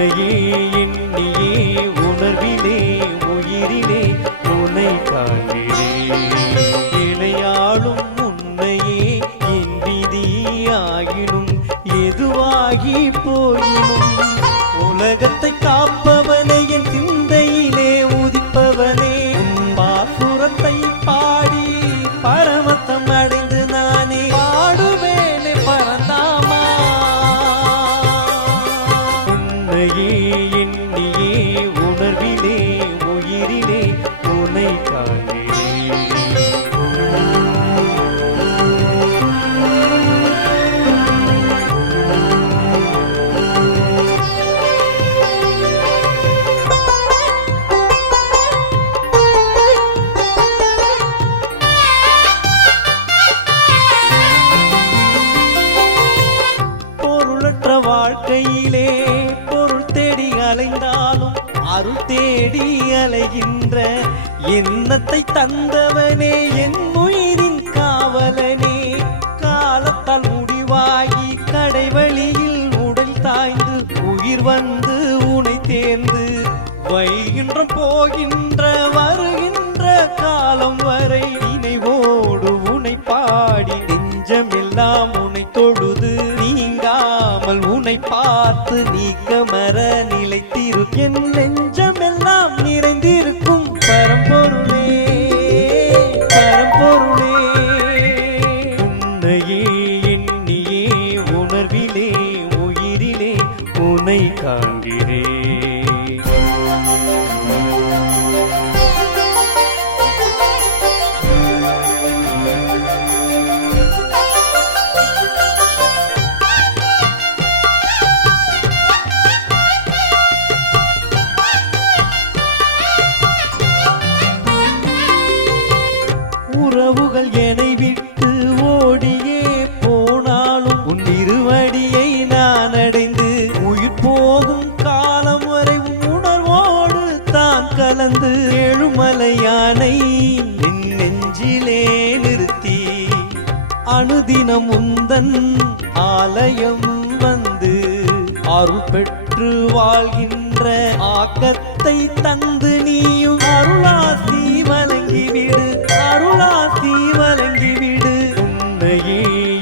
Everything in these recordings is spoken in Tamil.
உன்னையே எண்ணியே உணர்விலே உயிரிலே உன்னை காண்கிறேன். இணையாளும் உன்னையே என் விதியாகினும் எதுவாகி போயினும் உலகத்தை காப்பவனே என் சிந்தையிலே உதிப்பவனே பாசுரத்தை பாடி பரமத்தம் அடைந்து நானே பாடுவேனே பரந்தாமா. உன்னையே எண்ணியே உணர்விலே உயிரிலே உன்னை காண்கிறேன். வாழ்க்கையிலே பொருள் தேடி அலைந்தாலும் அருள் தேடி அலைகின்ற எண்ணத்தை தந்தவனே என் உயிரின் காவலனே. காலத்தால் முடிவாகி கடைவழியில் உடல் தாய்ந்து உயிர் வந்து உனை தேர்ந்து வைகின்ற போகின்ற வருகின்ற காலம் வரை நினைவோடு உனை பாடி நெஞ்சமெல்லாம் உனை தொழுது நீங்காமல் உனை பார்த்து நீக்கமர நிலைத்திருக்கும் என் நெஞ்சமெல்லாம் நிறைந்திருக்கும் பரம்பொருளே பரம்பொருளே. உன்னையே எண்ணியே உணர்விலே உயிரிலே உன்னை காண்கிறேன். உறவுகள் என்னை விட்டு ஓடியே போனாலும் உன் இருவடியை நான் அடைந்து உயிர் போகும் காலம் வரை உணர்வோடு தான் கலந்து ஏழுமலையானை என் நெஞ்சிலே நிறுத்தி அனுதினம் உந்தன் ஆலயம் வந்து அருள் பெற்று வாழ்கின்ற ஆக்கத்தை தந்து நீயும் அருளாசி வழங்கிவிடு அருளாசி வழங்கிவிடு. உன்னையே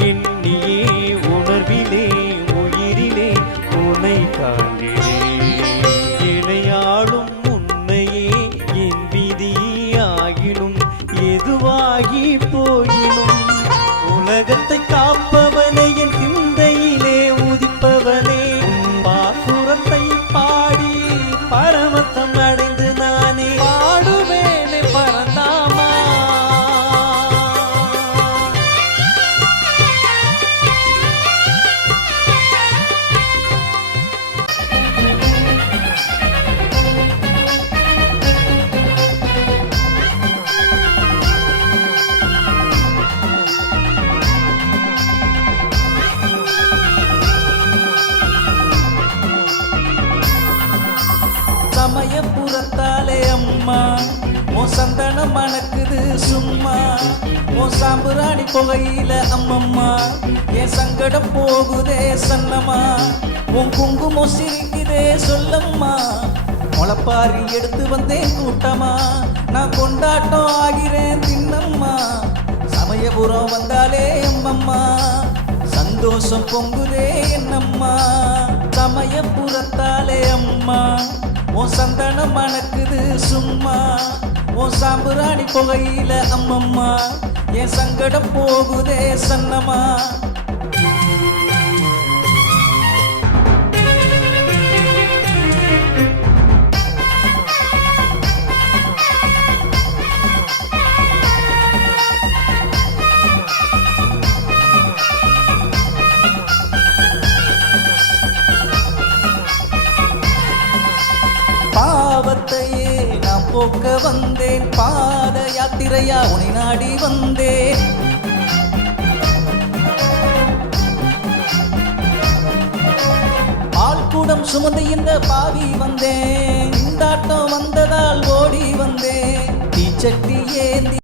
எண்ணியே உணர்விலே உயிரிலே உன்னை காண்கிறேன். இணையாளும் உன்னையே என் விதியாகினும் எதுவாகி போயினும் உலகத்தை காப்பவனே என் சிந்தையிலே உதிப்பவனே பாசுரத்தை பாடி பரமத்தம் அடைந்து நானே பாடுவேனே பரந்தாமா. சமயபுரத்தாலே அம்மா உன் சந்தனம் மணக்குது சும்மா உன் சாம்புராணி புகையில அம்மம்மா என் சங்கடம் போகுதே சன்னம்மா உன் குங்குமம் சிரிக்குதே சொல்லம்மா. முளைப்பாரி எடுத்து வந்தேன் கூட்டமா நான் கொண்டாட்டம் ஆகிறேன் தின்னம்மா. சமயபுரம் வந்தாலே அம்மம்மா சந்தோஷம் பொங்குதே என்னம்மா. சமயபுரத்தாலே அம்மா உன் சந்தனம் மணக்குது சும்மா உன் சாம்புராணி புகையில அம்மம்மா என் சங்கடம் போகுதே சன்னம்மா. பாவத்தையே நான் போக்க வந்தேன் பாத யாத்திரையா உனை நாடி வந்தேன். பால்குடம் சுமந்து இந்த பாவி வந்தேன் இந்தாட்டம் வந்ததால் ஓடி வந்தேன் தீச்சட்டி ஏந்தி